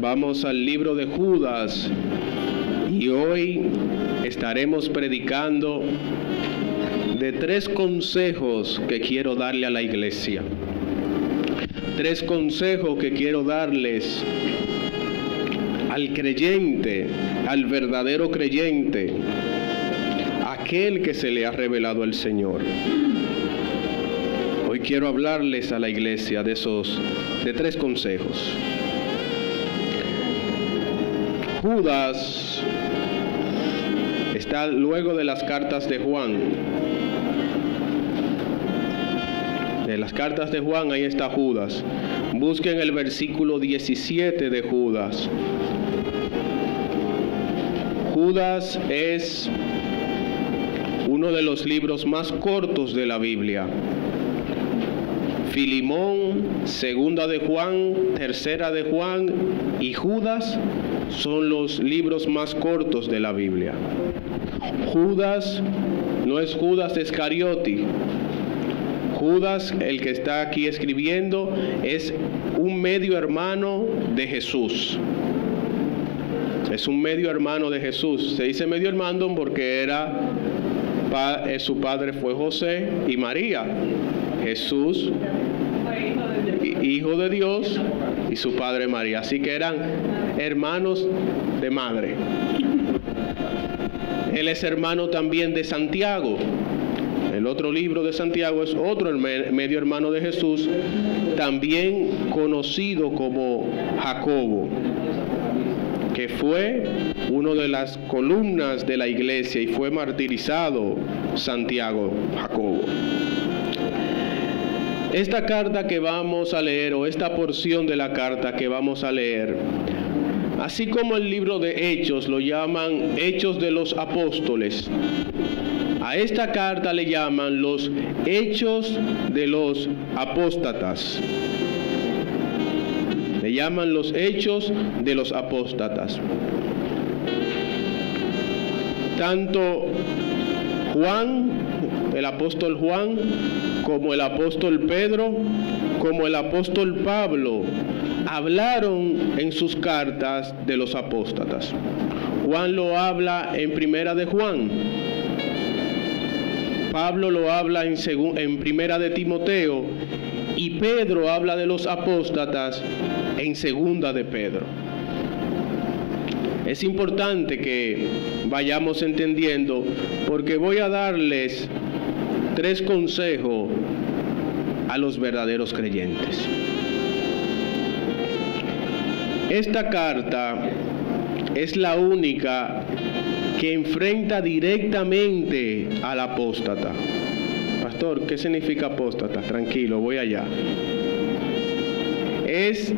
Vamos al libro de Judas y hoy estaremos predicando de 3 consejos que quiero darle a la iglesia. 3 consejos que quiero darles al creyente, al verdadero creyente, aquel que se le ha revelado el Señor. Hoy quiero hablarles a la iglesia de 3 consejos. Judas está luego de las cartas de Juan. De las cartas de Juan, ahí está Judas. Busquen el versículo 17 de Judas. Judas es uno de los libros más cortos de la Biblia. Filimón, segunda de Juan, tercera de Juan y Judas son los libros más cortos de la Biblia. Judas no es Judas Iscariote. Judas, el que está aquí escribiendo, es un medio hermano de Jesús. Es un medio hermano de Jesús. Se dice medio hermano porque su padre fue José y María. Jesús, hijo de Dios, y su padre María. Así que eran hermanos de madre. Él es hermano también de Santiago. El otro libro de Santiago es otro medio hermano de Jesús, también conocido como Jacobo, que fue uno de las columnas de la iglesia y fue martirizado Santiago, Jacobo. Esta carta que vamos a leer, o esta porción de la carta que vamos a leer, así como el libro de Hechos lo llaman Hechos de los Apóstoles, a esta carta le llaman los Hechos de los Apóstatas. Le llaman los Hechos de los Apóstatas. Tanto Juan, el apóstol Juan, como el apóstol Pedro, como el apóstol Pablo, hablaron en sus cartas de los apóstatas. Juan lo habla en Primera de Juan. Pablo lo habla en Primera de Timoteo. Y Pedro habla de los apóstatas en Segunda de Pedro. Es importante que vayamos entendiendo, porque voy a darles 3 consejos a los verdaderos creyentes. Esta carta es la única que enfrenta directamente al apóstata. Pastor, ¿qué significa apóstata? Tranquilo, voy allá.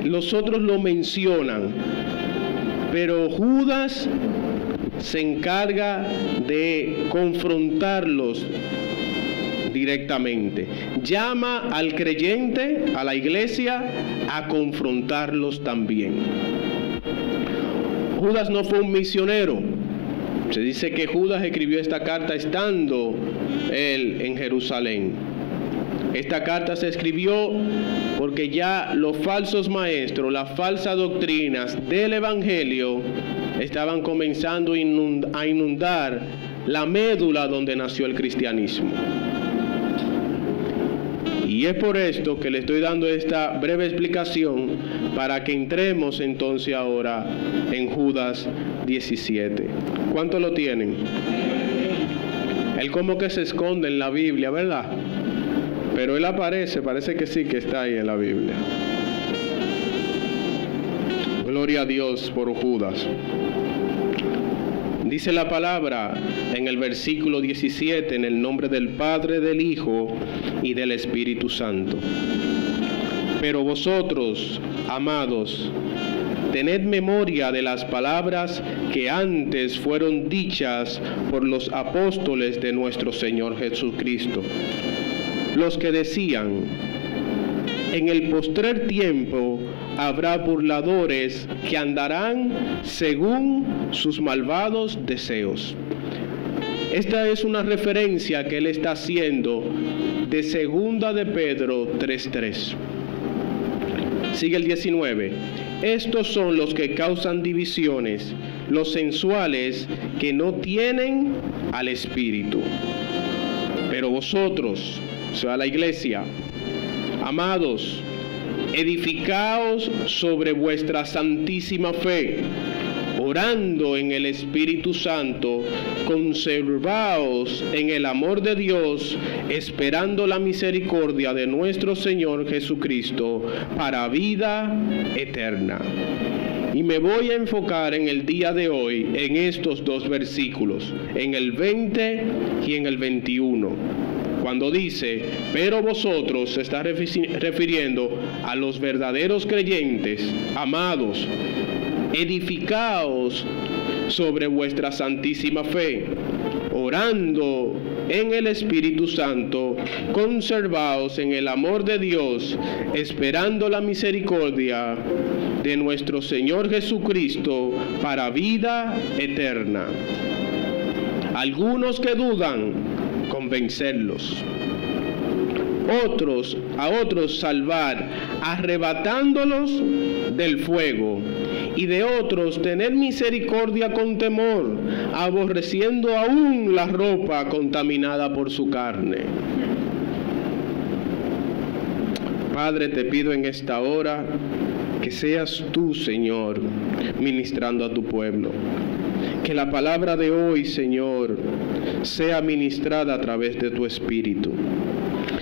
Los otros lo mencionan, pero Judas se encarga de confrontarlos directamente. Llama al creyente, a la iglesia, a confrontarlos también. Judas no fue un misionero. Se dice que Judas escribió esta carta estando él en Jerusalén. Esta carta se escribió porque ya los falsos maestros, las falsas doctrinas del Evangelio estaban comenzando a inundar la médula donde nació el cristianismo. Y es por esto que le estoy dando esta breve explicación para que entremos entonces ahora en Judas 17. ¿Cuántos lo tienen? Él como que se esconde en la Biblia, ¿verdad? Pero él parece que sí que está ahí en la Biblia. Gloria a Dios por Judas. Dice la palabra en el versículo 17, en el nombre del Padre, del Hijo y del Espíritu Santo. Pero vosotros, amados, tened memoria de las palabras que antes fueron dichas por los apóstoles de nuestro Señor Jesucristo, los que decían: en el postrer tiempo habrá burladores que andarán según sus malvados deseos. Esta es una referencia que él está haciendo de Segunda de Pedro 3:3. Sigue el 19. estos son los que causan divisiones, los sensuales que no tienen al Espíritu. Pero vosotros, o sea, la iglesia, amados, edificaos sobre vuestra santísima fe, orando en el Espíritu Santo, conservaos en el amor de Dios, esperando la misericordia de nuestro Señor Jesucristo para vida eterna. Y me voy a enfocar en el día de hoy en estos dos versículos, en el 20 y en el 21. Cuando dice, pero vosotros, se está refiriendo a los verdaderos creyentes, amados, edificaos sobre vuestra santísima fe, orando en el Espíritu Santo, conservaos en el amor de Dios, esperando la misericordia de nuestro Señor Jesucristo para vida eterna. Algunos que dudan, convencerlos. A otros salvar, arrebatándolos del fuego. Y de otros tener misericordia con temor, aborreciendo aún la ropa contaminada por su carne. Padre, te pido en esta hora que seas tú, Señor, ministrando a tu pueblo. Que la palabra de hoy, Señor, sea ministrada a través de tu Espíritu.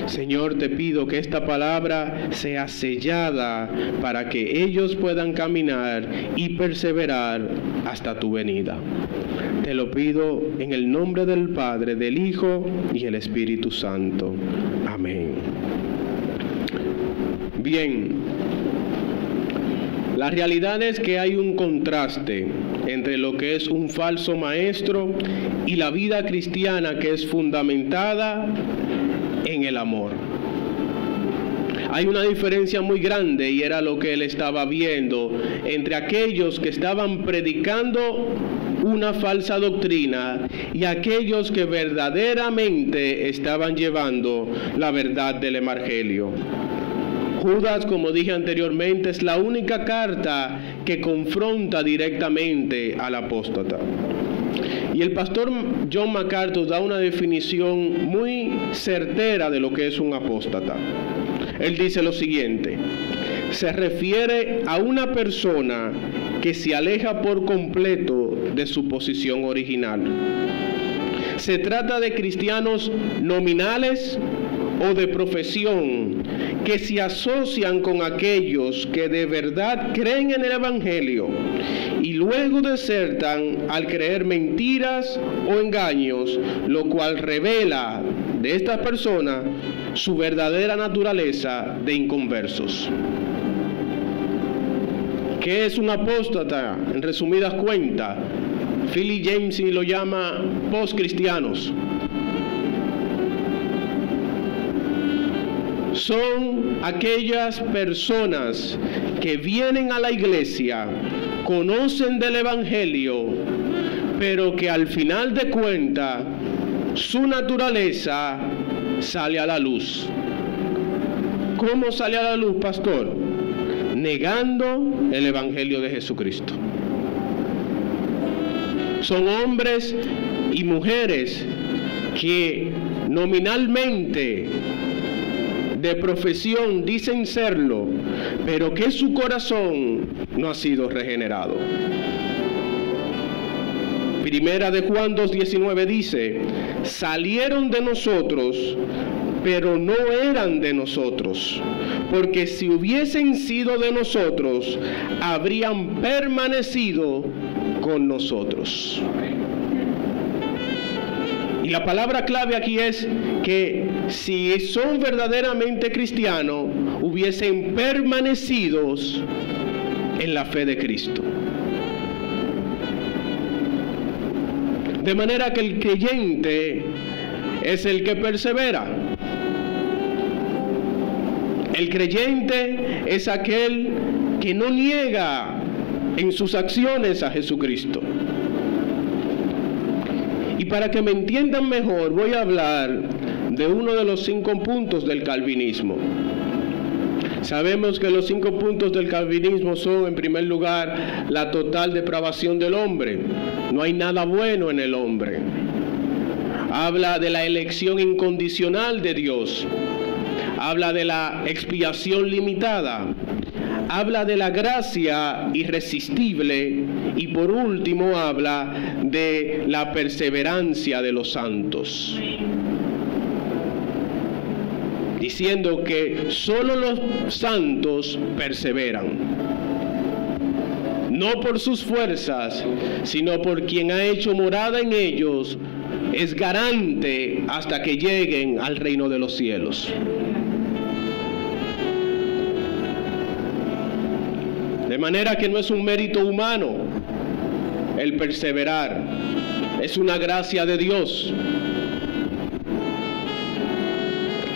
Señor, te pido que esta palabra sea sellada para que ellos puedan caminar y perseverar hasta tu venida. Te lo pido en el nombre del Padre, del Hijo y el Espíritu Santo. Amén. Bien, la realidad es que hay un contraste entre lo que es un falso maestro y la vida cristiana que es fundamentada en el amor. Hay una diferencia muy grande, y era lo que él estaba viendo, entre aquellos que estaban predicando una falsa doctrina y aquellos que verdaderamente estaban llevando la verdad del Evangelio. Judas, como dije anteriormente, es la única carta que confronta directamente al apóstata. Y el pastor John MacArthur da una definición muy certera de lo que es un apóstata. Él dice lo siguiente: se refiere a una persona que se aleja por completo de su posición original. Se trata de cristianos nominales o de profesión que se asocian con aquellos que de verdad creen en el Evangelio y luego desertan al creer mentiras o engaños, lo cual revela de estas personas su verdadera naturaleza de inconversos. ¿Qué es un apóstata? En resumidas cuentas, Philip Yancey lo llama postcristianos. Son aquellas personas que vienen a la iglesia, conocen del Evangelio, pero que al final de cuentas su naturaleza sale a la luz. ¿Cómo sale a la luz, pastor? Negando el Evangelio de Jesucristo. Son hombres y mujeres que nominalmente, de profesión, dicen serlo, pero que su corazón no ha sido regenerado. Primera de Juan 2:19 dice: salieron de nosotros, pero no eran de nosotros, porque si hubiesen sido de nosotros, habrían permanecido con nosotros. Y la palabra clave aquí es que si son verdaderamente cristianos, hubiesen permanecido en la fe de Cristo. De manera que el creyente es el que persevera. El creyente es aquel que no niega en sus acciones a Jesucristo. Y para que me entiendan mejor, voy a hablar de uno de los 5 puntos del calvinismo. Sabemos que los 5 puntos del calvinismo son, en primer lugar, la total depravación del hombre. No hay nada bueno en el hombre. Habla de la elección incondicional de Dios. Habla de la expiación limitada. Habla de la gracia irresistible. Y por último habla de la perseverancia de los santos, diciendo que solo los santos perseveran, no por sus fuerzas, sino por quien ha hecho morada en ellos, es garante hasta que lleguen al reino de los cielos. De manera que no es un mérito humano el perseverar, es una gracia de Dios.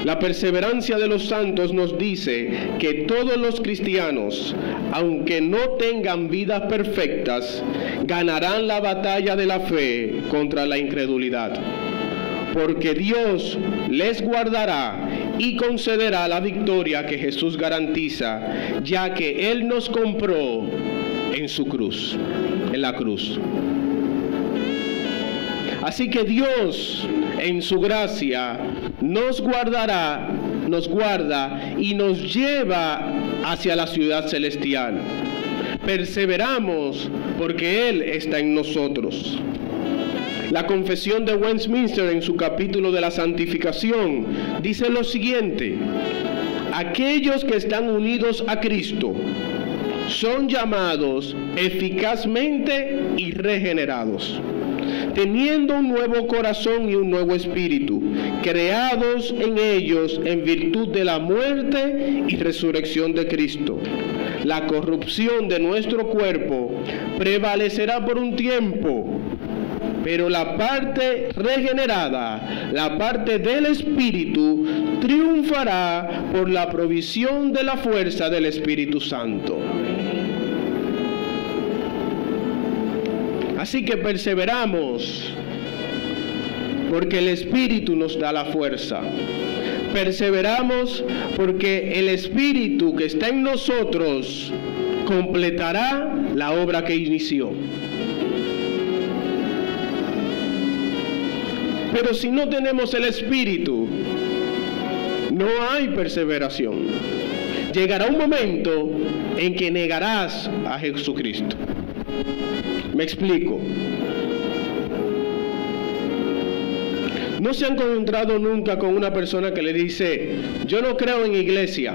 La perseverancia de los santos nos dice que todos los cristianos, aunque no tengan vidas perfectas, ganarán la batalla de la fe contra la incredulidad, porque Dios les guardará y concederá la victoria que Jesús garantiza, ya que Él nos compró en su cruz, en la cruz. Así que Dios, en su gracia, nos guardará, nos guarda y nos lleva hacia la ciudad celestial. Perseveramos porque Él está en nosotros. La Confesión de Westminster, en su capítulo de la santificación, dice lo siguiente: aquellos que están unidos a Cristo son llamados eficazmente y regenerados, teniendo un nuevo corazón y un nuevo espíritu, creados en ellos en virtud de la muerte y resurrección de Cristo. La corrupción de nuestro cuerpo prevalecerá por un tiempo, pero la parte regenerada, la parte del Espíritu, triunfará por la provisión de la fuerza del Espíritu Santo. Así que perseveramos, porque el Espíritu nos da la fuerza. Perseveramos porque el Espíritu que está en nosotros completará la obra que inició. Pero si no tenemos el Espíritu, no hay perseveración. Llegará un momento en que negarás a Jesucristo. Me explico. ¿No se han encontrado nunca con una persona que le dice: yo no creo en iglesia?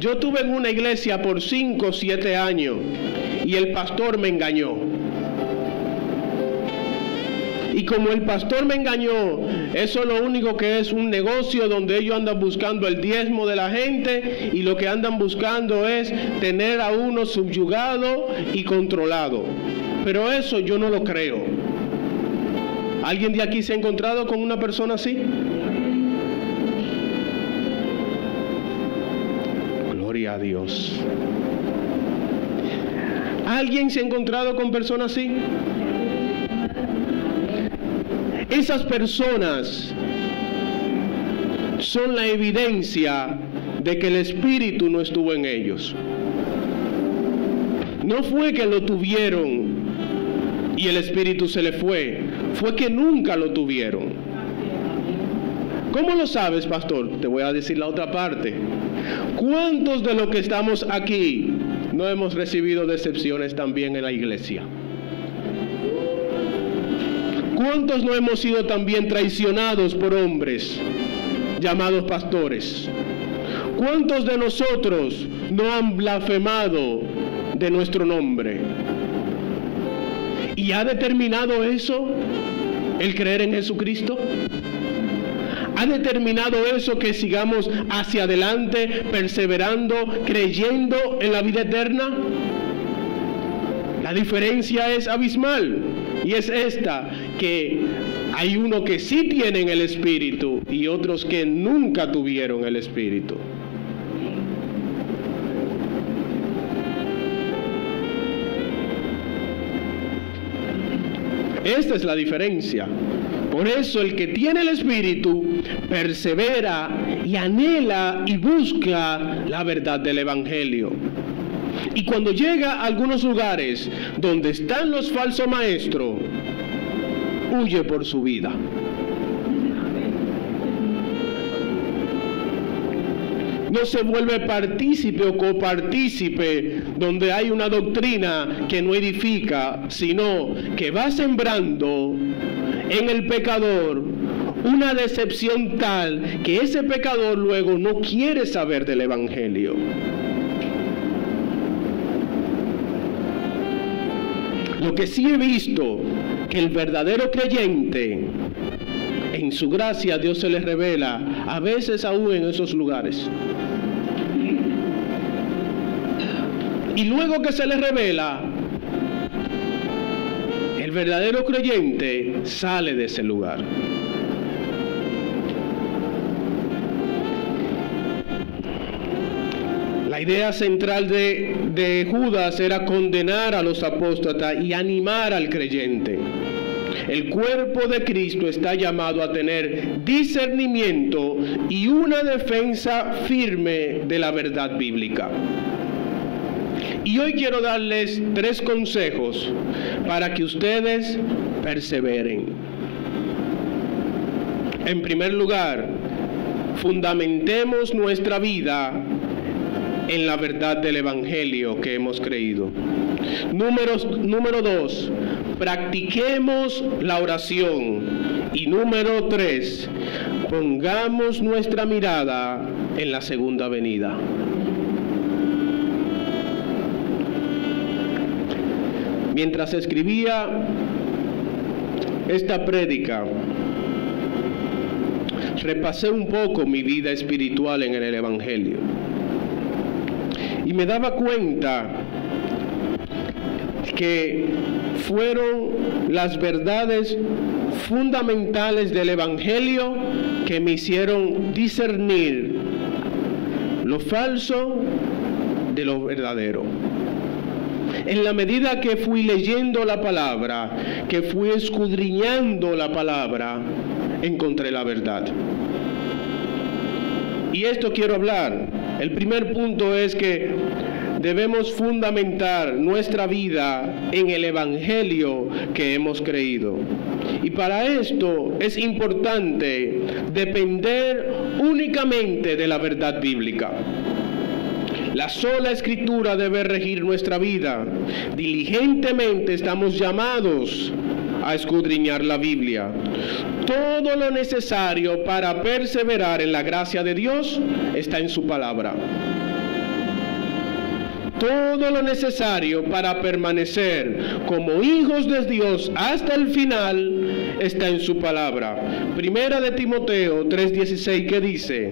Yo estuve en una iglesia por 5 o 7 años y el pastor me engañó. Y como el pastor me engañó, eso lo único que es un negocio donde ellos andan buscando el diezmo de la gente, y lo que andan buscando es tener a uno subyugado y controlado. Pero eso yo no lo creo. ¿Alguien de aquí se ha encontrado con una persona así? Gloria a Dios. ¿Alguien se ha encontrado con personas así? Esas personas son la evidencia de que el Espíritu no estuvo en ellos. No fue que lo tuvieron y el Espíritu se le fue, fue que nunca lo tuvieron. ¿Cómo lo sabes, pastor? Te voy a decir la otra parte. ¿Cuántos de los que estamos aquí no hemos recibido decepciones también en la iglesia? ¿Cuántos no hemos sido también traicionados por hombres llamados pastores? ¿Cuántos de nosotros no han blasfemado de nuestro nombre? ¿Y ha determinado eso el creer en Jesucristo? ¿Ha determinado eso que sigamos hacia adelante, perseverando, creyendo en la vida eterna? La diferencia es abismal. Y es esta, que hay uno que sí tienen el Espíritu y otros que nunca tuvieron el Espíritu. Esta es la diferencia. Por eso el que tiene el Espíritu persevera y anhela y busca la verdad del Evangelio. Y cuando llega a algunos lugares donde están los falsos maestros, huye por su vida. No se vuelve partícipe o copartícipe donde hay una doctrina que no edifica, sino que va sembrando en el pecador una decepción tal que ese pecador luego no quiere saber del Evangelio. Lo que sí he visto, que el verdadero creyente, en su gracia Dios se les revela, a veces aún en esos lugares. Y luego que se les revela, el verdadero creyente sale de ese lugar. La idea central de Judas era condenar a los apóstatas y animar al creyente. El cuerpo de Cristo está llamado a tener discernimiento y una defensa firme de la verdad bíblica. Y hoy quiero darles 3 consejos para que ustedes perseveren. En primer lugar, fundamentemos nuestra vida en la verdad del Evangelio que hemos creído. Número 2, practiquemos la oración. Y número 3, pongamos nuestra mirada en la segunda venida. Mientras escribía esta prédica, repasé un poco mi vida espiritual en el Evangelio. Y me daba cuenta que fueron las verdades fundamentales del Evangelio que me hicieron discernir lo falso de lo verdadero. En la medida que fui leyendo la palabra, que fui escudriñando la palabra, encontré la verdad. Y esto quiero hablar. El primer punto es que debemos fundamentar nuestra vida en el Evangelio que hemos creído. Y para esto es importante depender únicamente de la verdad bíblica. La sola Escritura debe regir nuestra vida. Diligentemente estamos llamados a escudriñar la Biblia. Todo lo necesario para perseverar en la gracia de Dios está en su palabra. Todo lo necesario para permanecer como hijos de Dios hasta el final está en su palabra. Primera de Timoteo 3:16, que dice: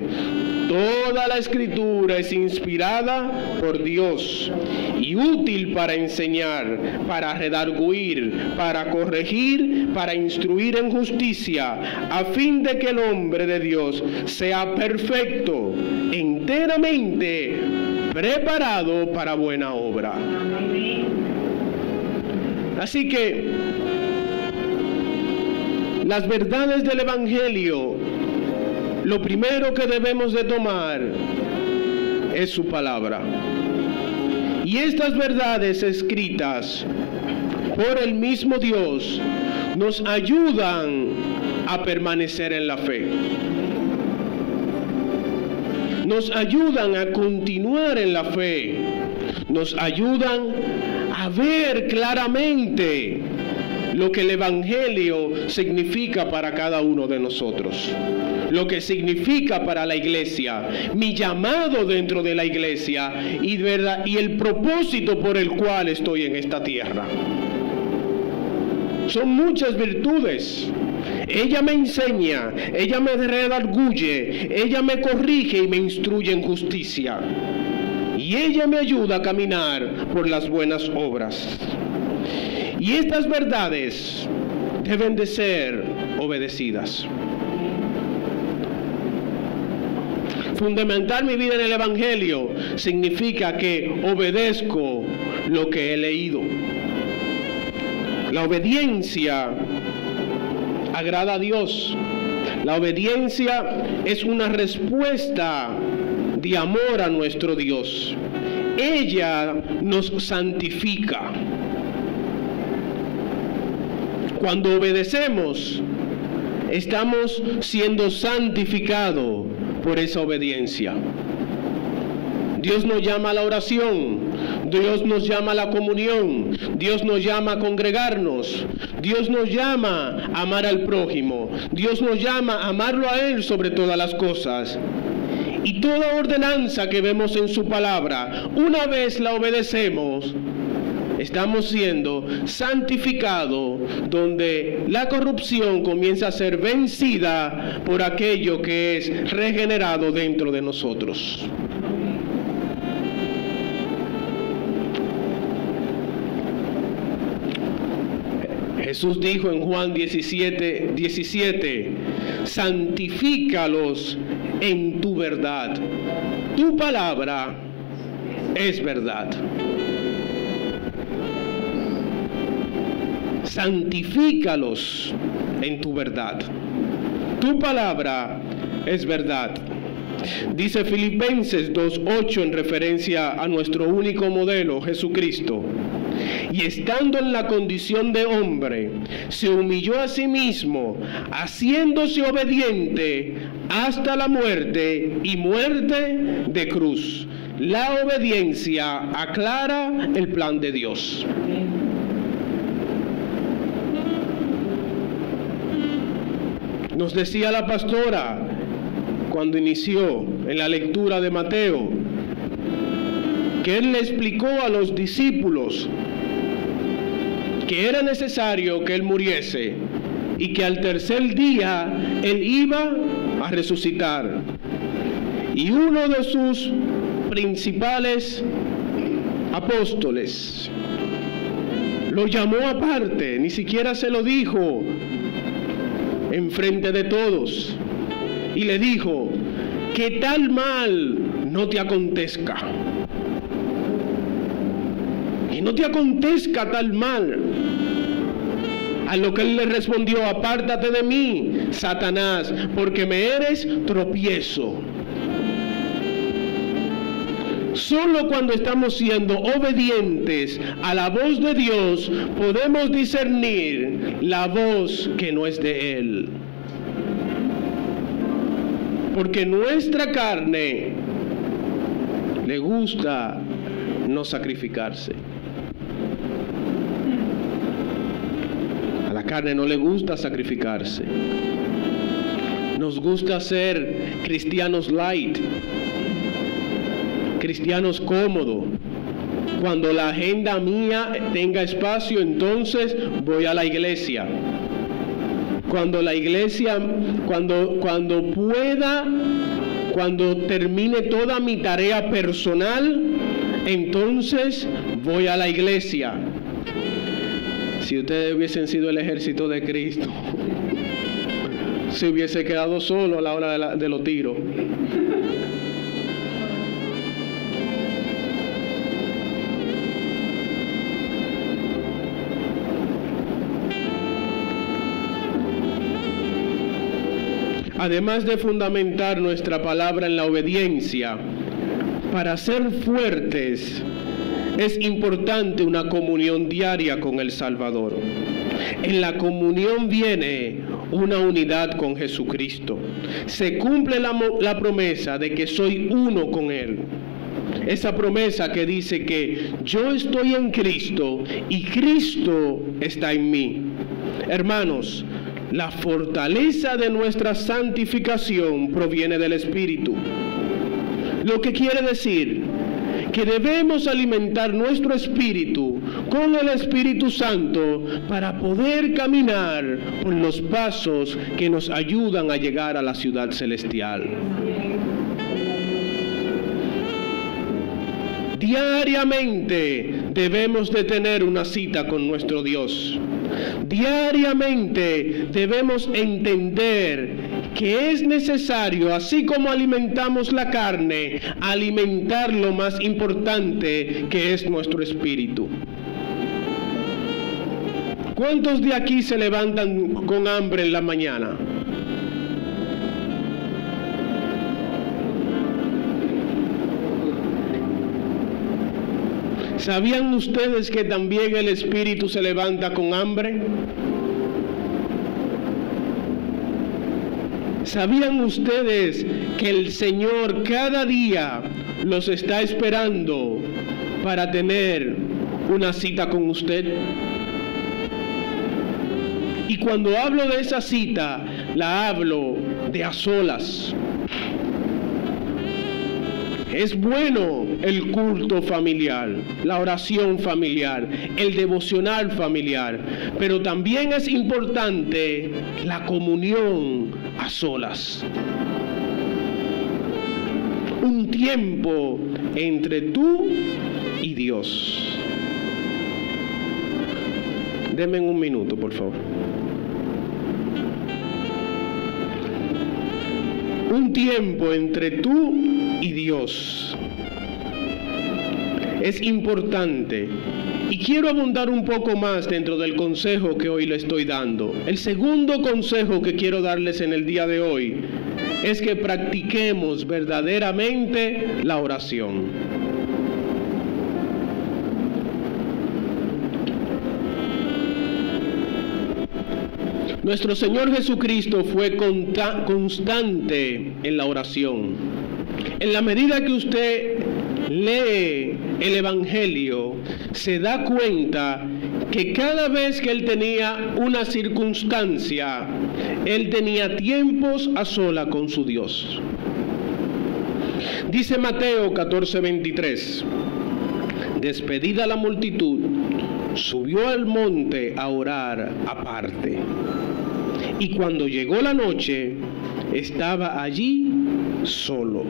toda la Escritura es inspirada por Dios y útil para enseñar, para redarguir, para corregir, para instruir en justicia, a fin de que el hombre de Dios sea perfecto, enteramente preparado para buena obra. Así que las verdades del Evangelio, lo primero que debemos de tomar es su palabra. Y estas verdades escritas por el mismo Dios nos ayudan a permanecer en la fe. Nos ayudan a continuar en la fe. Nos ayudan a ver claramente lo que el Evangelio significa para cada uno de nosotros, lo que significa para la iglesia, mi llamado dentro de la iglesia y el propósito por el cual estoy en esta tierra. Son muchas virtudes. Ella me enseña, ella me redarguye, ella me corrige y me instruye en justicia. Y ella me ayuda a caminar por las buenas obras. Y estas verdades deben de ser obedecidas. Fundamentar mi vida en el Evangelio significa que obedezco lo que he leído. La obediencia agrada a Dios. La obediencia es una respuesta de amor a nuestro Dios. Ella nos santifica. Cuando obedecemos, estamos siendo santificados por esa obediencia. Dios nos llama a la oración, Dios nos llama a la comunión, Dios nos llama a congregarnos, Dios nos llama a amar al prójimo, Dios nos llama a amarlo a Él sobre todas las cosas. Y toda ordenanza que vemos en su palabra, una vez la obedecemos, estamos siendo santificados, donde la corrupción comienza a ser vencida por aquello que es regenerado dentro de nosotros. Jesús dijo en Juan 17:17, santifícalos en tu verdad. Tu palabra es verdad. Santifícalos en tu verdad. Tu palabra es verdad. Dice Filipenses 2:8 en referencia a nuestro único modelo, Jesucristo. Y estando en la condición de hombre, se humilló a sí mismo, haciéndose obediente hasta la muerte y muerte de cruz. La obediencia aclara el plan de Dios. Nos decía la pastora cuando inició en la lectura de Mateo, que él le explicó a los discípulos que era necesario que él muriese y que al tercer día él iba a resucitar. Y uno de sus principales apóstoles lo llamó aparte, ni siquiera se lo dijo enfrente de todos, y le dijo: que tal mal no te acontezca. Y no te acontezca tal mal. A lo que él le respondió: apártate de mí, Satanás, porque me eres tropiezo. Solo cuando estamos siendo obedientes a la voz de Dios podemos discernir la voz que no es de Él. Porque nuestra carne le gusta no sacrificarse. A la carne no le gusta sacrificarse. Nos gusta ser cristianos light, cristianos cómodos. Cuando la agenda mía tenga espacio, entonces voy a la iglesia. Cuando la iglesia, cuando pueda, cuando termine toda mi tarea personal, entonces voy a la iglesia. Si ustedes hubiesen sido el ejército de Cristo, se hubiese quedado solo a la hora de los tiros. Además de fundamentar nuestra palabra en la obediencia, para ser fuertes es importante una comunión diaria con el Salvador. En la comunión viene una unidad con Jesucristo. Se cumple la promesa de que soy uno con Él. Esa promesa que dice que yo estoy en Cristo y Cristo está en mí. Hermanos, la fortaleza de nuestra santificación proviene del Espíritu. Lo que quiere decir que debemos alimentar nuestro espíritu con el Espíritu Santo para poder caminar por los pasos que nos ayudan a llegar a la ciudad celestial. Diariamente debemos de tener una cita con nuestro Dios. Diariamente debemos entender que es necesario, así como alimentamos la carne, alimentar lo más importante, que es nuestro espíritu. ¿Cuántos de aquí se levantan con hambre en la mañana? ¿Sabían ustedes que también el espíritu se levanta con hambre? ¿Sabían ustedes que el Señor cada día los está esperando para tener una cita con usted? Y cuando hablo de esa cita, la hablo de a solas. Es bueno el culto familiar, la oración familiar, el devocional familiar, pero también es importante la comunión a solas. Un tiempo entre tú y Dios. Denme un minuto, por favor. Un tiempo entre tú y Dios es importante, y quiero abundar un poco más dentro del consejo que hoy le estoy dando. El segundo consejo que quiero darles en el día de hoy es que practiquemos verdaderamente la oración. Nuestro Señor Jesucristo fue constante en la oración. En la medida que usted lee el Evangelio, se da cuenta que cada vez que Él tenía una circunstancia, Él tenía tiempos a sola con su Dios. Dice Mateo 14:23, despedida la multitud, subió al monte a orar aparte. Y cuando llegó la noche, estaba allí solo.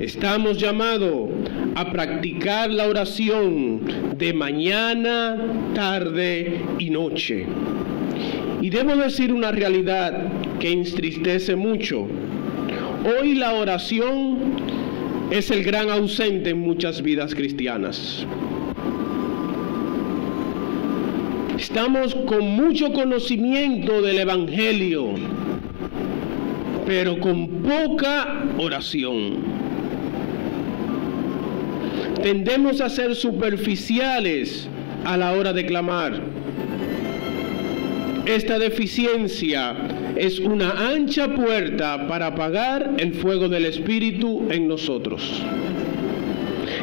Estamos llamados a practicar la oración de mañana, tarde y noche. Y debo decir una realidad que entristece mucho. Hoy la oración es el gran ausente en muchas vidas cristianas. Estamos con mucho conocimiento del Evangelio, pero con poca oración. Tendemos a ser superficiales a la hora de clamar. Esta deficiencia es una ancha puerta para apagar el fuego del Espíritu en nosotros.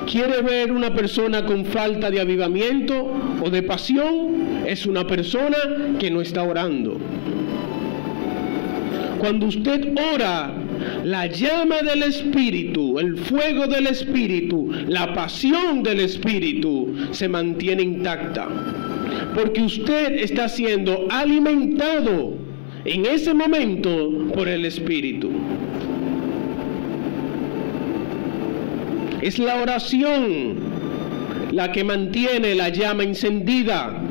¿Quiere ver una persona con falta de avivamiento o de pasión? Es una persona que no está orando. Cuando usted ora, la llama del Espíritu, el fuego del Espíritu, la pasión del Espíritu se mantiene intacta. Porque usted está siendo alimentado en ese momento por el Espíritu. Es la oración la que mantiene la llama encendida.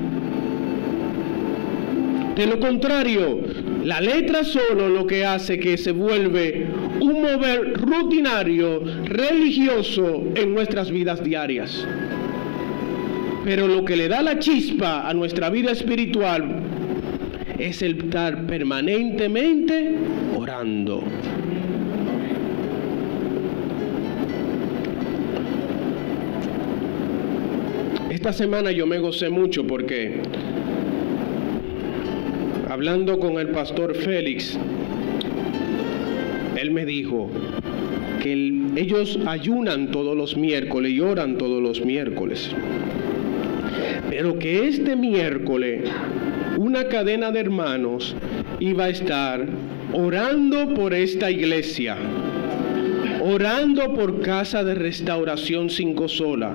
De lo contrario, la letra solo lo que hace que se vuelve un mover rutinario, religioso en nuestras vidas diarias. Pero lo que le da la chispa a nuestra vida espiritual es el estar permanentemente orando. Esta semana yo me gocé mucho porque, hablando con el pastor Félix, él me dijo que ellos ayunan todos los miércoles y oran todos los miércoles, pero que este miércoles una cadena de hermanos iba a estar orando por esta iglesia, orando por Casa de Restauración Cinco Sola,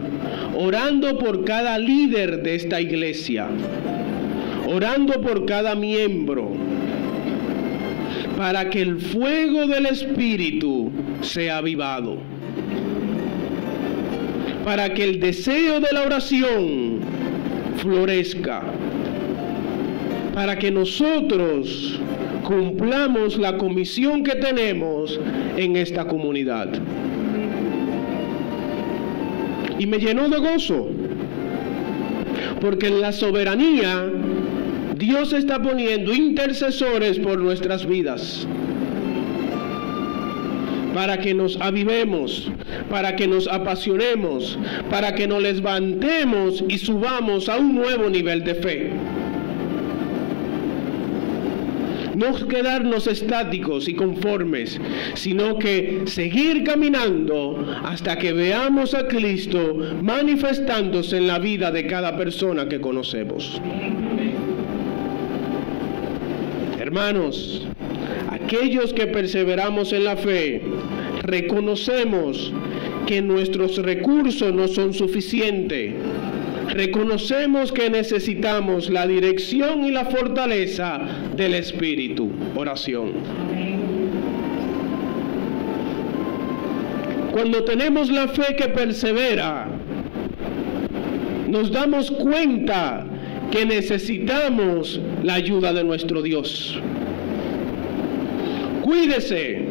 orando por cada líder de esta iglesia, orando por cada miembro, para que el fuego del Espíritu sea avivado, para que el deseo de la oración florezca, para que nosotros cumplamos la comisión que tenemos en esta comunidad. Y me llenó de gozo, porque en la soberanía Dios está poniendo intercesores por nuestras vidas, para que nos avivemos, para que nos apasionemos, para que nos levantemos y subamos a un nuevo nivel de fe. No quedarnos estáticos y conformes, sino que seguir caminando hasta que veamos a Cristo manifestándose en la vida de cada persona que conocemos. Hermanos, aquellos que perseveramos en la fe, reconocemos que nuestros recursos no son suficientes. Reconocemos que necesitamos la dirección y la fortaleza del Espíritu. Oración. Cuando tenemos la fe que persevera, nos damos cuenta que necesitamos la ayuda de nuestro Dios. Cuídese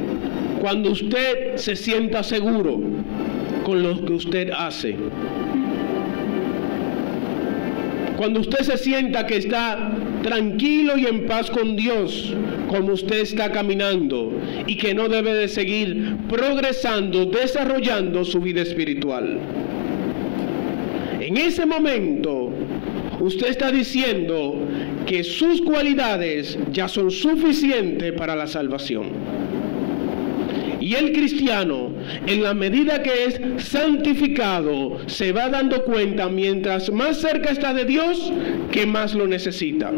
cuando usted se sienta seguro con lo que usted hace. Cuando usted se sienta que está tranquilo y en paz con Dios, como usted está caminando, y que no debe de seguir progresando, desarrollando su vida espiritual. En ese momento, usted está diciendo que sus cualidades ya son suficientes para la salvación. Y el cristiano, en la medida que es santificado, se va dando cuenta, mientras más cerca está de Dios, que más lo necesita.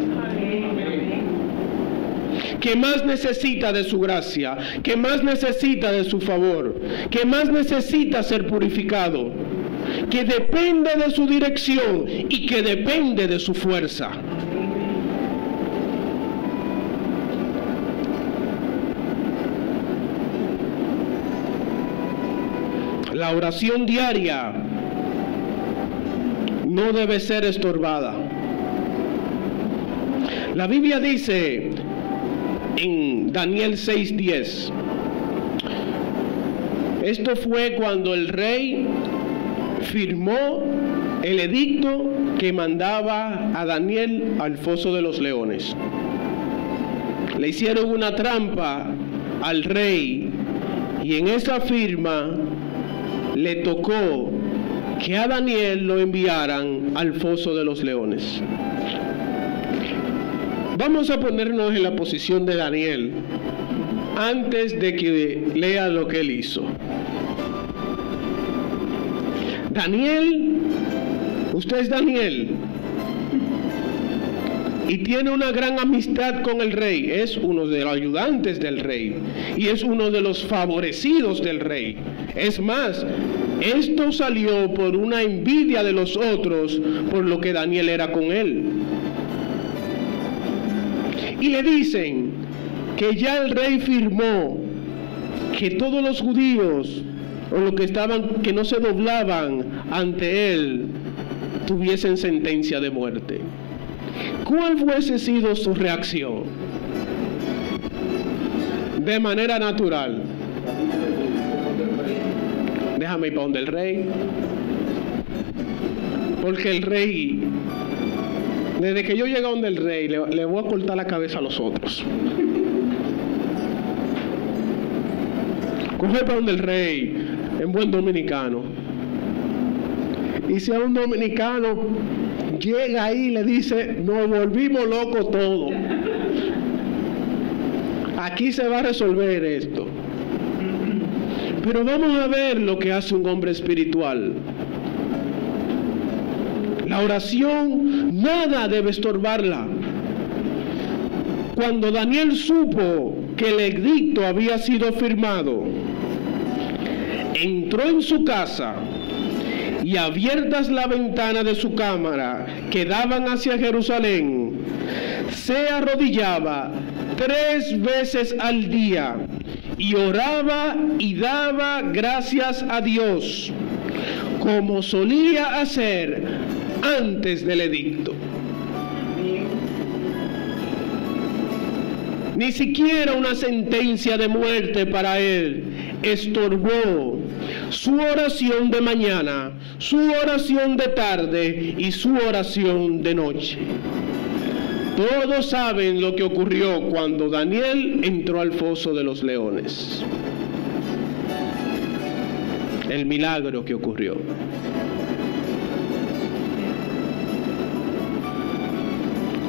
Que más necesita de su gracia, que más necesita de su favor, que más necesita ser purificado, que depende de su dirección y que depende de su fuerza. La oración diaria no debe ser estorbada. La Biblia dice en Daniel 6:10, esto fue cuando el rey firmó el edicto que mandaba a Daniel al foso de los leones. Le hicieron una trampa al rey y en esa firma le tocó que a Daniel lo enviaran al foso de los leones. Vamos a ponernos en la posición de Daniel antes de que lea lo que él hizo. Daniel, usted es Daniel y tiene una gran amistad con el rey, es uno de los ayudantes del rey y es uno de los favorecidos del rey. Es más, esto salió por una envidia de los otros por lo que Daniel era con él. Y le dicen que ya el rey firmó que todos los judíos o los que estaban, que no se doblaban ante él, tuviesen sentencia de muerte. ¿Cuál hubiese sido su reacción? De manera natural, déjame ir para donde el rey, porque el rey, desde que yo llego a donde el rey, le voy a cortar la cabeza a los otros. Coge para donde el rey, en buen dominicano. Y si a un dominicano llega ahí y le dice, nos volvimos locos todos, aquí se va a resolver esto. Pero vamos a ver lo que hace un hombre espiritual. La oración, nada debe estorbarla. Cuando Daniel supo que el edicto había sido firmado, entró en su casa y abiertas las ventanas de su cámara que daban hacia Jerusalén, se arrodillaba 3 veces al día y oraba y daba gracias a Dios, como solía hacer antes del edicto. Ni siquiera una sentencia de muerte para él estorbó su oración de mañana, su oración de tarde y su oración de noche. Todos saben lo que ocurrió cuando Daniel entró al foso de los leones. El milagro que ocurrió.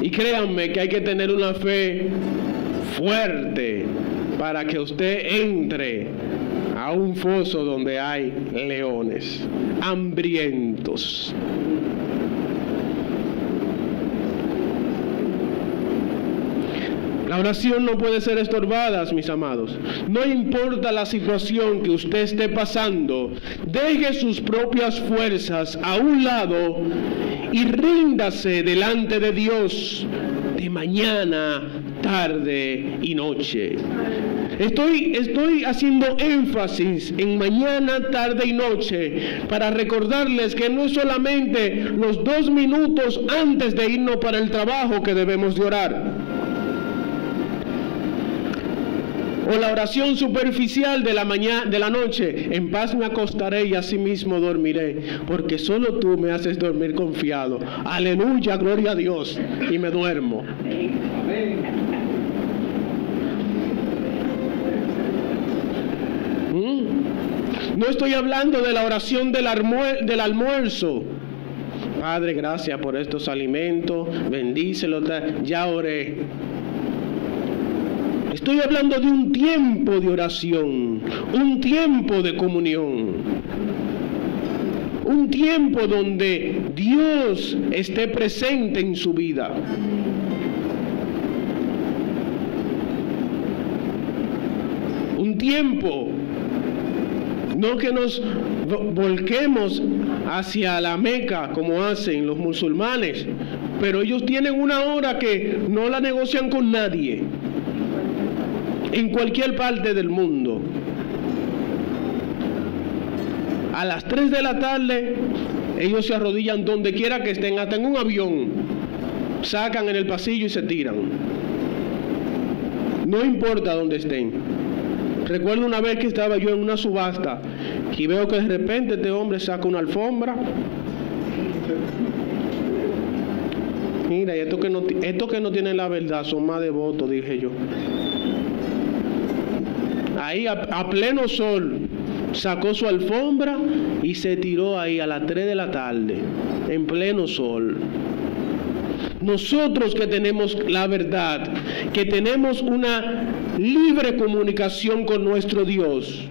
Y créanme que hay que tener una fe fuerte para que usted entre a un foso donde hay leones hambrientos. La oración no puede ser estorbada, mis amados. No importa la situación que usted esté pasando, deje sus propias fuerzas a un lado y ríndase delante de Dios de mañana, tarde y noche. Estoy haciendo énfasis en mañana, tarde y noche para recordarles que no es solamente los 2 minutos antes de irnos para el trabajo que debemos de orar. O la oración superficial de la mañana, de la noche. En paz me acostaré y asimismo dormiré, porque solo tú me haces dormir confiado. Aleluya, gloria a Dios. Y me duermo. No estoy hablando de la oración del almuerzo. Padre, gracias por estos alimentos. Bendícelos. Ya oré. Estoy hablando de un tiempo de oración, un tiempo de comunión, un tiempo donde Dios esté presente en su vida. Un tiempo, no que nos volquemos hacia la Meca como hacen los musulmanes, pero ellos tienen una hora que no la negocian con nadie. En cualquier parte del mundo. A las 3 de la tarde, ellos se arrodillan donde quiera que estén, hasta en un avión. Sacan en el pasillo y se tiran. No importa dónde estén. Recuerdo una vez que estaba yo en una subasta y veo que de repente este hombre saca una alfombra. Mira, y estos que no tienen la verdad son más devotos, dije yo. Ahí a pleno sol sacó su alfombra y se tiró ahí a las 3 de la tarde, en pleno sol. Nosotros que tenemos la verdad, que tenemos una libre comunicación con nuestro Dios,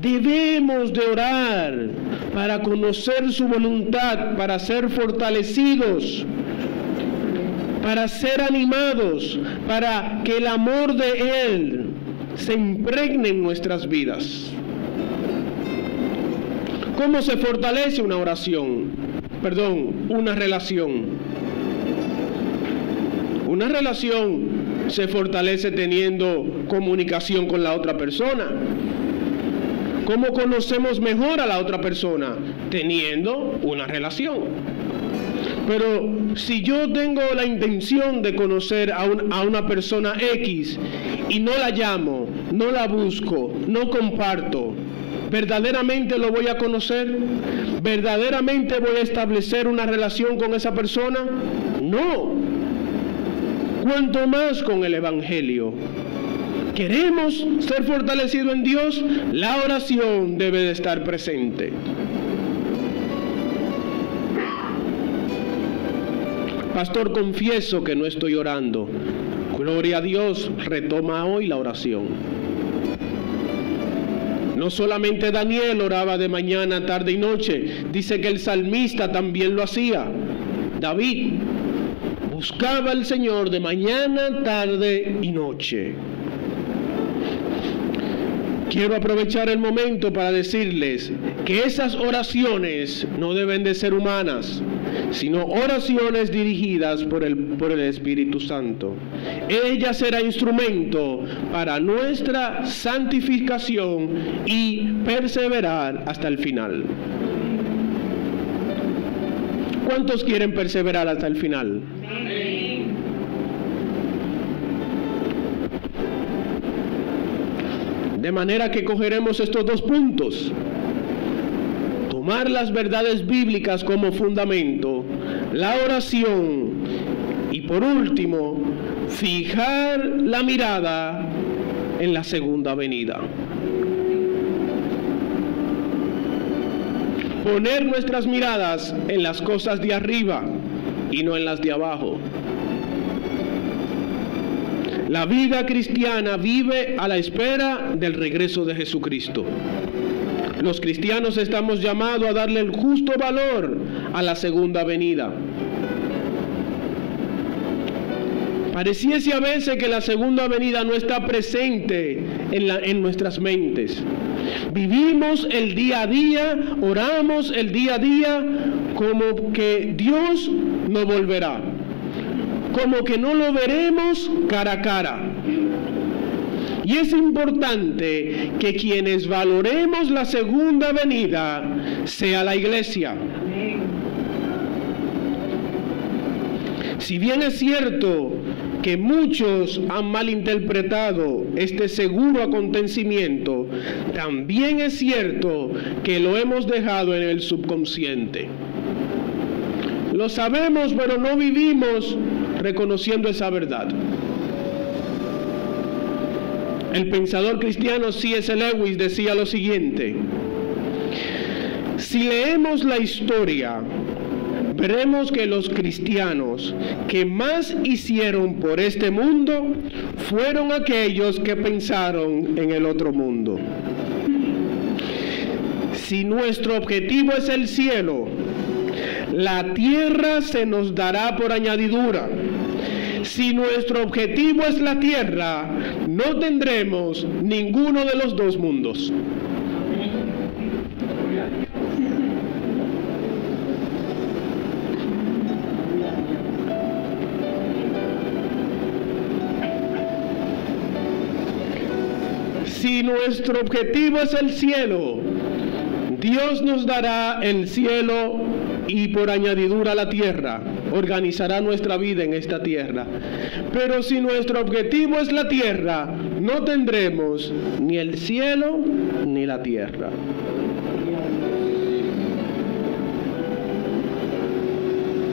debemos de orar para conocer su voluntad, para ser fortalecidos, para ser animados, para que el amor de Él se impregne en nuestras vidas. ¿Cómo se fortalece una una relación? Una relación se fortalece teniendo comunicación con la otra persona. ¿Cómo conocemos mejor a la otra persona? Teniendo una relación. Pero si yo tengo la intención de conocer a una persona X y no la llamo, no la busco, no comparto, ¿verdaderamente lo voy a conocer? ¿Verdaderamente voy a establecer una relación con esa persona? No. Cuanto más con el Evangelio. ¿Queremos ser fortalecidos en Dios? La oración debe de estar presente. Pastor, confieso que no estoy orando. Gloria a Dios, retoma hoy la oración. No solamente Daniel oraba de mañana, tarde y noche. Dice que el salmista también lo hacía. David buscaba al Señor de mañana, tarde y noche. Quiero aprovechar el momento para decirles que esas oraciones no deben de ser humanas, sino oraciones dirigidas por el Espíritu Santo. Ella será instrumento para nuestra santificación y perseverar hasta el final. ¿Cuántos quieren perseverar hasta el final? De manera que cogeremos estos 2 puntos. tomar las verdades bíblicas como fundamento, la oración y por último, fijar la mirada en la segunda venida. Poner nuestras miradas en las cosas de arriba y no en las de abajo. La vida cristiana vive a la espera del regreso de Jesucristo. Los cristianos estamos llamados a darle el justo valor a la segunda venida. Pareciese a veces que la segunda venida no está presente en nuestras mentes. Vivimos el día a día, oramos el día a día como que Dios no volverá, como que no lo veremos cara a cara. Y es importante que quienes valoremos la segunda venida sea la iglesia. Si bien es cierto que muchos han malinterpretado este seguro acontecimiento, también es cierto que lo hemos dejado en el subconsciente. Lo sabemos, pero no vivimos reconociendo esa verdad. El pensador cristiano C.S. Lewis decía lo siguiente: si leemos la historia, veremos que los cristianos que más hicieron por este mundo fueron aquellos que pensaron en el otro mundo. Si nuestro objetivo es el cielo, la tierra se nos dará por añadidura. Si nuestro objetivo es la tierra, no tendremos ninguno de los dos mundos. Si nuestro objetivo es el cielo, Dios nos dará el cielo y por añadidura la tierra. Organizará nuestra vida en esta tierra. Pero si nuestro objetivo es la tierra, no tendremos ni el cielo ni la tierra.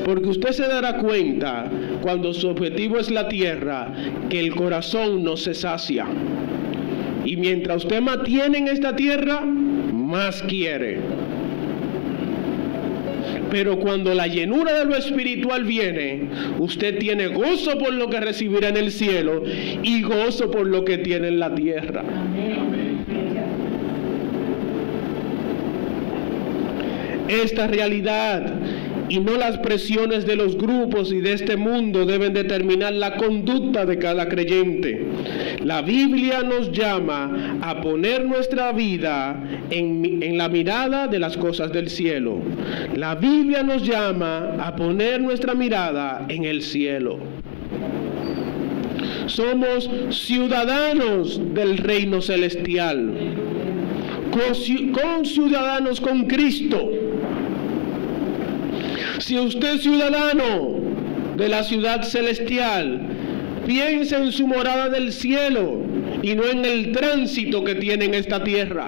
Porque usted se dará cuenta, cuando su objetivo es la tierra, que el corazón no se sacia. Y mientras usted mantiene en esta tierra, más quiere. Pero cuando la llenura de lo espiritual viene, usted tiene gozo por lo que recibirá en el cielo y gozo por lo que tiene en la tierra. Esta realidad y no las presiones de los grupos y de este mundo deben determinar la conducta de cada creyente. La Biblia nos llama a poner nuestra vida en la mirada de las cosas del cielo. La Biblia nos llama a poner nuestra mirada en el cielo. Somos ciudadanos del reino celestial, conciudadanos con Cristo. Si usted es ciudadano de la ciudad celestial, piensa en su morada del cielo y no en el tránsito que tiene en esta tierra.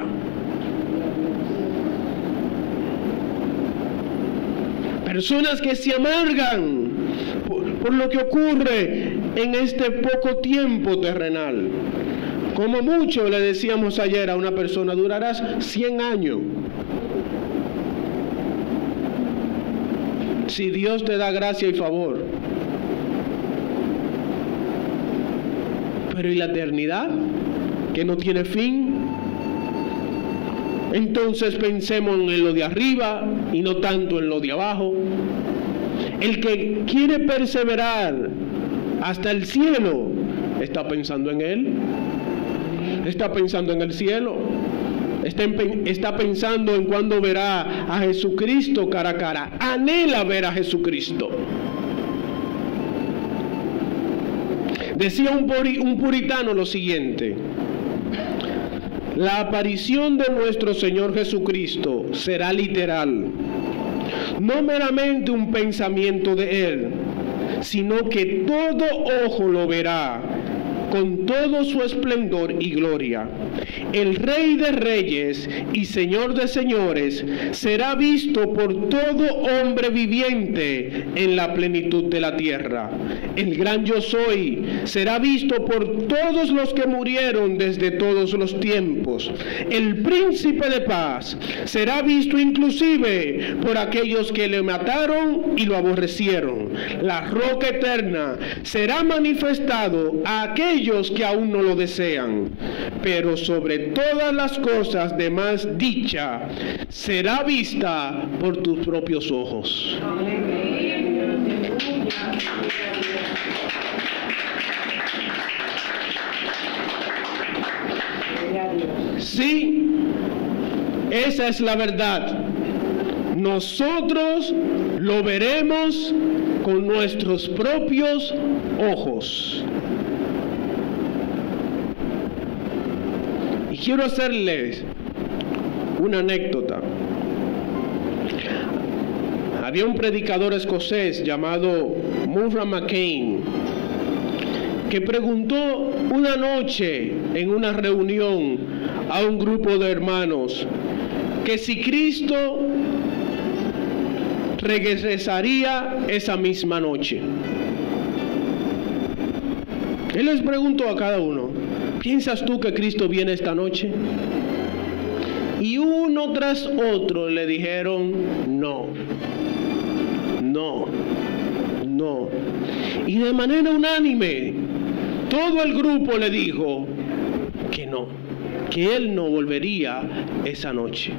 Personas que se amargan por lo que ocurre en este poco tiempo terrenal. Como mucho le decíamos ayer a una persona, durarás 100 años. Si Dios te da gracia y favor. Pero ¿y la eternidad? Que no tiene fin. Entonces pensemos en lo de arriba y no tanto en lo de abajo. El que quiere perseverar hasta el cielo está pensando en Él. Está pensando en el cielo. Está pensando en cuándo verá a Jesucristo cara a cara. Anhela ver a Jesucristo. Decía un puritano lo siguiente: la aparición de nuestro Señor Jesucristo será literal, no meramente un pensamiento de Él, sino que todo ojo lo verá con todo su esplendor y gloria. El Rey de Reyes y Señor de Señores será visto por todo hombre viviente en la plenitud de la tierra. El gran yo soy será visto por todos los que murieron desde todos los tiempos. El príncipe de paz será visto inclusive por aquellos que le mataron y lo aborrecieron. La roca eterna será manifestado a aquellos que aún no lo desean. Pero sobre todas las cosas de más dicha será vista por tus propios ojos. Sí, esa es la verdad. Nosotros lo veremos con nuestros propios ojos. Y quiero hacerles una anécdota. Había un predicador escocés llamado Murray McCain que preguntó una noche en una reunión a un grupo de hermanos que si Cristo regresaría esa misma noche. Él les preguntó a cada uno: ¿piensas tú que Cristo viene esta noche? Y uno tras otro le dijeron no, no, no. Y de manera unánime todo el grupo le dijo que no, que él no volvería esa noche.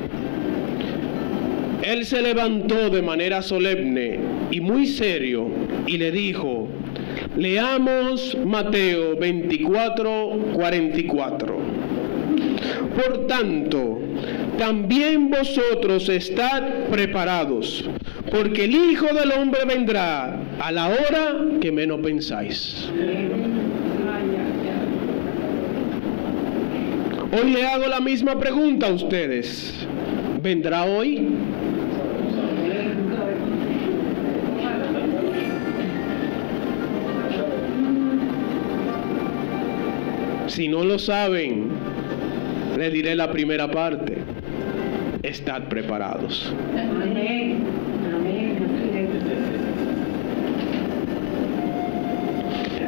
Él se levantó de manera solemne y muy serio y le dijo: leamos Mateo 24:44. Por tanto, también vosotros estad preparados, porque el Hijo del Hombre vendrá a la hora que menos pensáis. Hoy le hago la misma pregunta a ustedes. ¿Vendrá hoy? Si no lo saben, le diré la primera parte: estad preparados. Amén.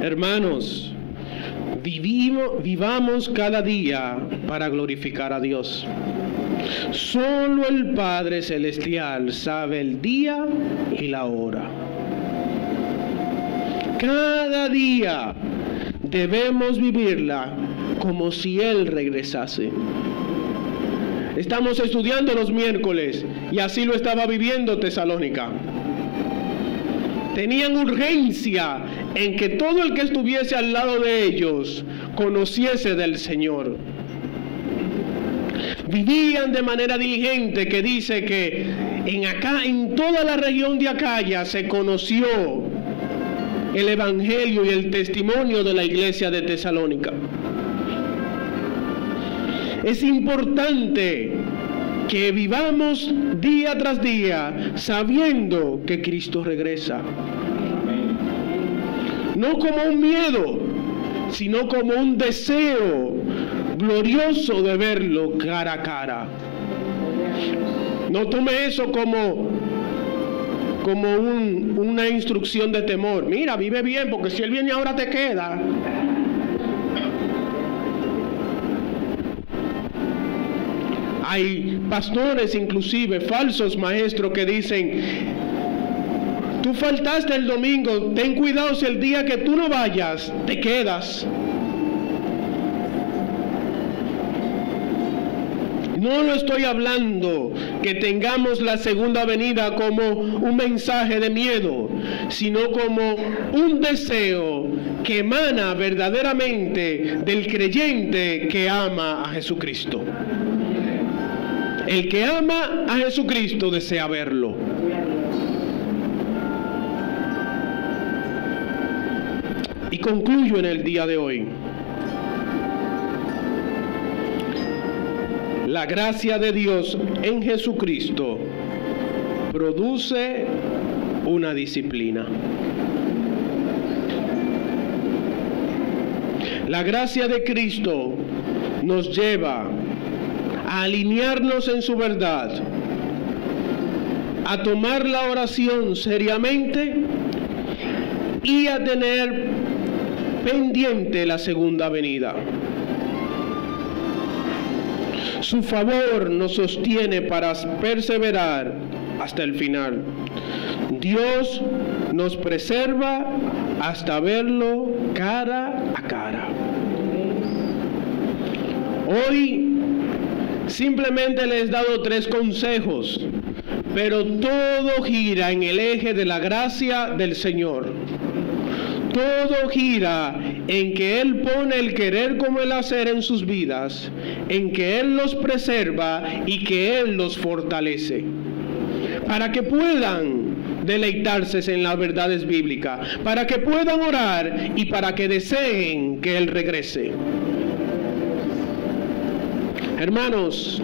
Hermanos, vivamos cada día para glorificar a Dios. Solo el Padre Celestial sabe el día y la hora. Cada día debemos vivirla como si Él regresase. Estamos estudiando los miércoles y así lo estaba viviendo Tesalónica. Tenían urgencia en que todo el que estuviese al lado de ellos conociese del Señor. Vivían de manera diligente, que dice que en toda la región de Acaya se conoció el evangelio y el testimonio de la iglesia de Tesalónica. Es importante que vivamos día tras día sabiendo que Cristo regresa. No como un miedo, sino como un deseo glorioso de verlo cara a cara. No tome eso como una instrucción de temor. Mira, vive bien, porque si Él viene ahora te queda. Hay pastores, inclusive falsos maestros, que dicen: tú faltaste el domingo, ten cuidado si el día que tú no vayas, te quedas. No lo estoy hablando que tengamos la segunda venida como un mensaje de miedo, sino como un deseo que emana verdaderamente del creyente que ama a Jesucristo. El que ama a Jesucristo desea verlo. Y concluyo en el día de hoy. La gracia de Dios en Jesucristo produce una disciplina. La gracia de Cristo nos lleva a alinearnos en su verdad, a tomar la oración seriamente y a tener pendiente la segunda venida. Su favor nos sostiene para perseverar hasta el final. Dios nos preserva hasta verlo cara a cara. Hoy simplemente les he dado 3 consejos, pero todo gira en el eje de la gracia del Señor. Todo gira en que Él pone el querer como el hacer en sus vidas, en que Él los preserva y que Él los fortalece, para que puedan deleitarse en las verdades bíblicas, para que puedan orar y para que deseen que Él regrese. Hermanos,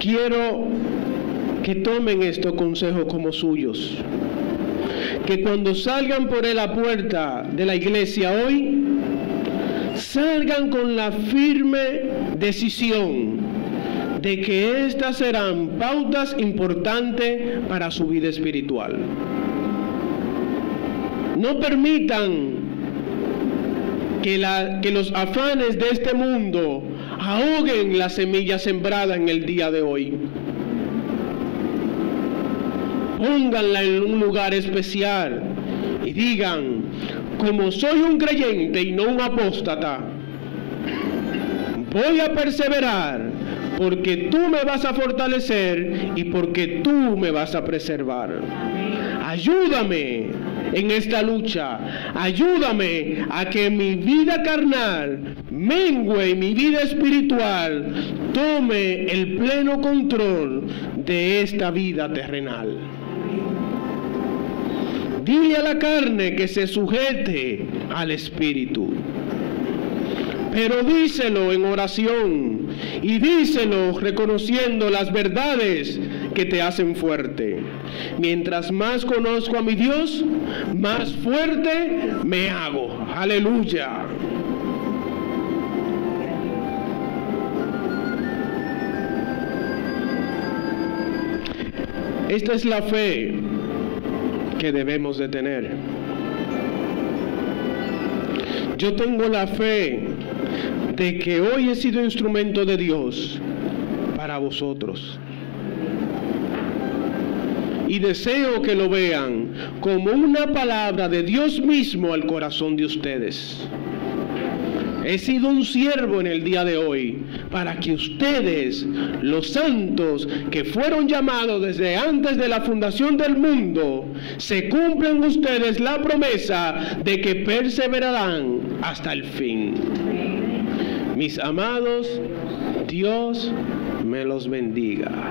quiero que tomen estos consejos como suyos. Que cuando salgan por la puerta de la iglesia hoy, salgan con la firme decisión de que estas serán pautas importantes para su vida espiritual. No permitan que los afanes de este mundo ahoguen la semilla sembrada en el día de hoy. Pónganla en un lugar especial y digan: como soy un creyente y no un apóstata, voy a perseverar porque tú me vas a fortalecer y porque tú me vas a preservar. Ayúdame en esta lucha, ayúdame a que mi vida carnal mengue y mi vida espiritual tome el pleno control de esta vida terrenal. Dile a la carne que se sujete al espíritu, pero díselo en oración y díselo reconociendo las verdades que te hacen fuerte. Mientras más conozco a mi Dios, más fuerte me hago. Aleluya. Esta es la fe que debemos de tener. Yo tengo la fe de que hoy he sido instrumento de Dios para vosotros. Y deseo que lo vean como una palabra de Dios mismo al corazón de ustedes. He sido un siervo en el día de hoy para que ustedes, los santos que fueron llamados desde antes de la fundación del mundo, se cumplan ustedes la promesa de que perseverarán hasta el fin. Mis amados, Dios me los bendiga.